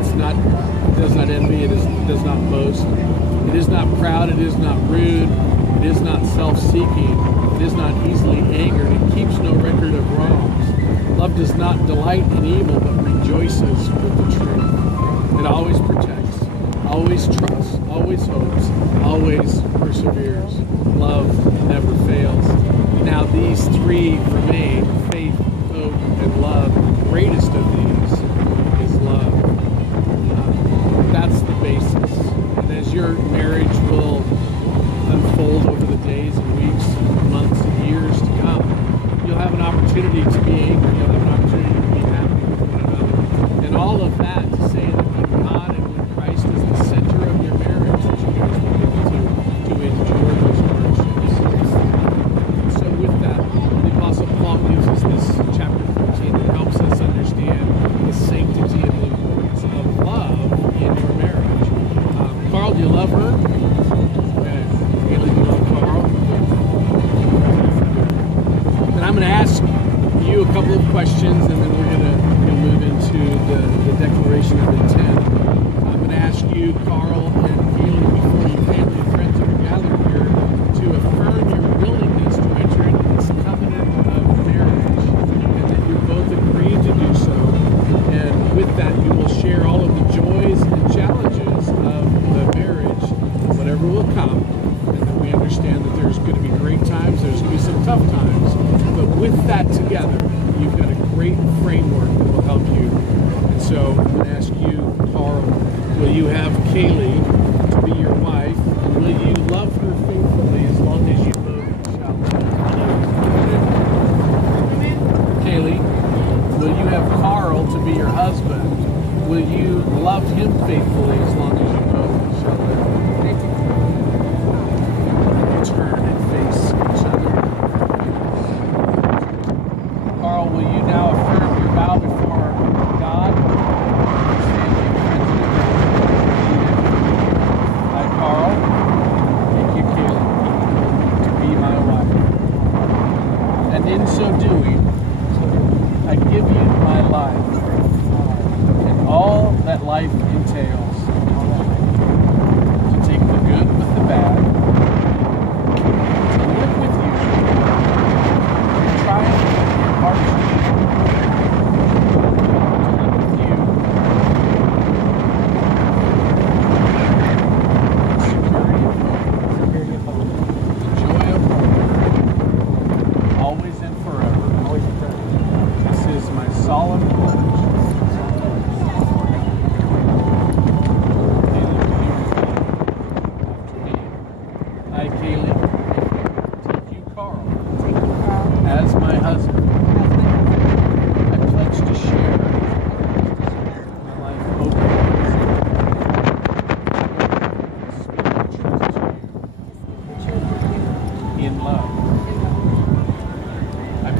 It does not envy. It does not boast. It is not proud. It is not rude. It is not self-seeking. It is not easily angered. It keeps no record of wrongs. Love does not delight in evil, but rejoices with the truth. It always protects, always trusts, always hopes, always perseveres. Love never fails. Now these three remain: faith, hope, and love. The greatest of these is love. That's the basis. And as your marriage will unfold over the days and weeks, months, and years to come, you'll have an opportunity to be angry. You'll have an opportunity to be happy with one another. And all of that to say that when God and when Christ is the center of your marriage, that you guys will be able to endure those hardships. So with that, the Apostle Paul gives us this chapter 14 that helps us understand the sanctity and the importance of love in your marriage. Carl, do you love her? Okay. Kaylee, do you love Carl? And I'm going to ask you a couple of questions, and then we're going to move into the declaration of intent. I'm going to ask you, Carl and Kaylee, before your family and friends that are gathered here, to affirm your willingness to enter into this covenant of marriage, and that you both agree to do so. And with that, you will share all of the joys and challenges of the marriage, whatever will come, and that we understand that there's going to be great times, there's going to be some tough times, but with that together, you've got a great framework that will help you. And so I'm going to ask you, Carl, will you have Kaylee to be your wife, and will you love her faithfully as long as you both shall live? Kaylee, will you have Carl to be your husband? Will you love him faithfully as long as you both shall live? Turn and face each other. Carl, will you now affirm your vow before God? I, Carl, take you, Kaylee, to be my wife. And in so doing, I give you my life and all that life entails, to take the good with the bad,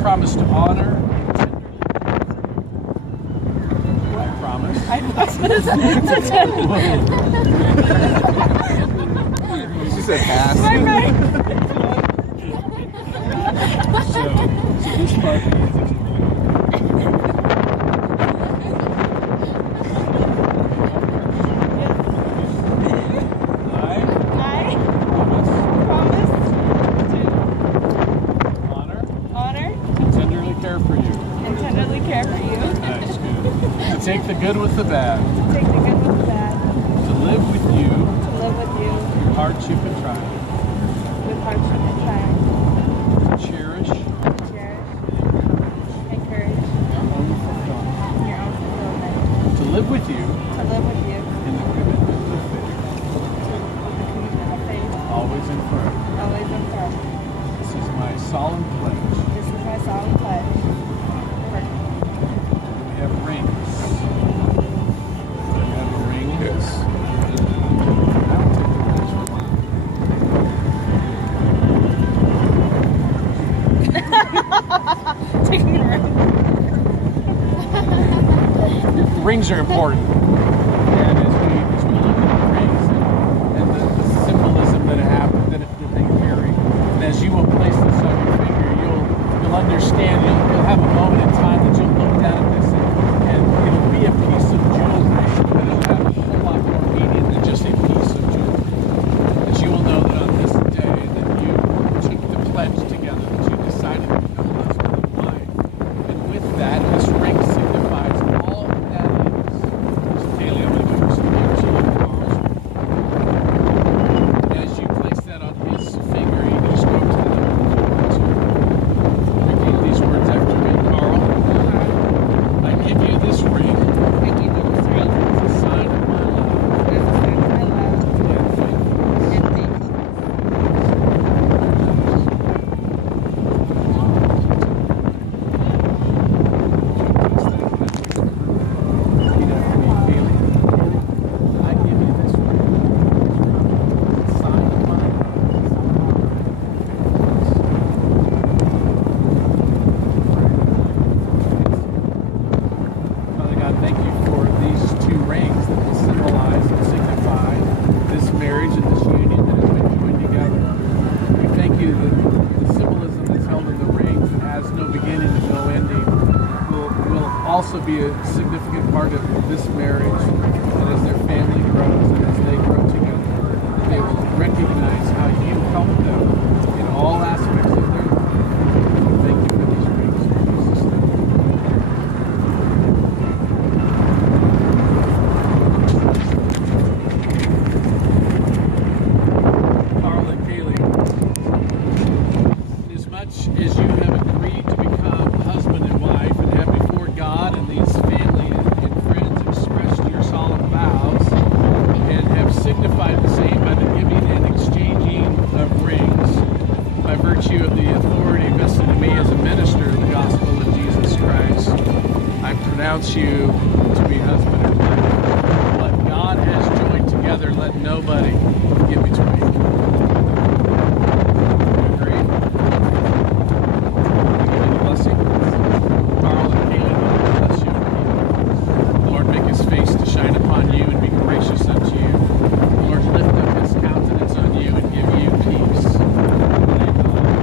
promise to honor and tenderly. I promise. She said pass. Right. So this part means take the good with the bad. To take the good with the bad. To live with you. To live with you. Through hardship and triumph. With hardship and triumph. To cherish. Cherish. Encourage. Your own fulfillment. Your own fulfillment. To live with you. To live with you. In the commitment of faith. With the commitment of faith. Always and forever. Always and forever. This is my solemn pledge. This is my solemn pledge. We have rings. Rings are important, and as we look at the rings and the symbolism that they carry, and as you will place this on your finger, you'll understand. You'll have a moment in time that you'll look down at this, and it'll be a piece of jewelry, but it'll be a significant part of this marriage, and as their family grows and as they grow together, that they will recognize how you help them in all aspects of their life. Thank you for these weeks. In Jesus' name. Karl and Kaliegh, as much as you have agreed to become husband and wife and have before God and these family and friends expressed your solemn vows and have signified the same by the giving and exchanging of rings by virtue of the authority vested in me as a minister of the gospel of Jesus Christ, I pronounce you to be husband and wife. What God has joined together, let nobody get between. Agree? Blessing. Karl and Kaliegh, bless you. The Lord make his face to shine upon you and be gracious unto you. The Lord lift up his countenance on you and give you peace. In the name of the Lord,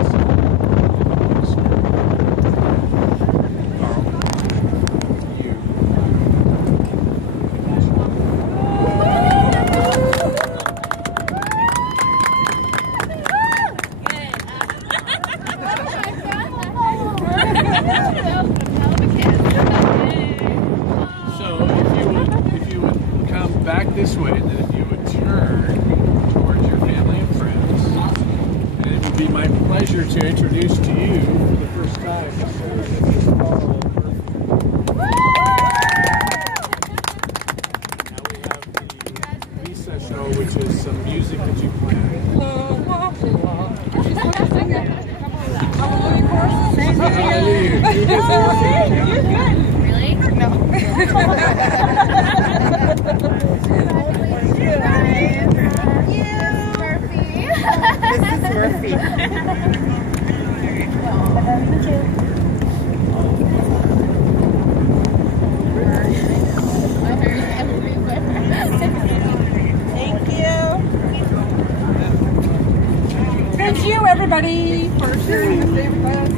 the Son, and the Holy Spirit. Karl, you. So if you would come back this way, and then if you would turn towards your family and friends, and it would be my pleasure to introduce to you for the first time, Mrs. Karl and Murphy. Now we have the Lisa show, which is some music that you planned. Hallelujah. You're good. Really? No. This is Murphy. Thank you. Thank you, everybody, for sharing the same with us.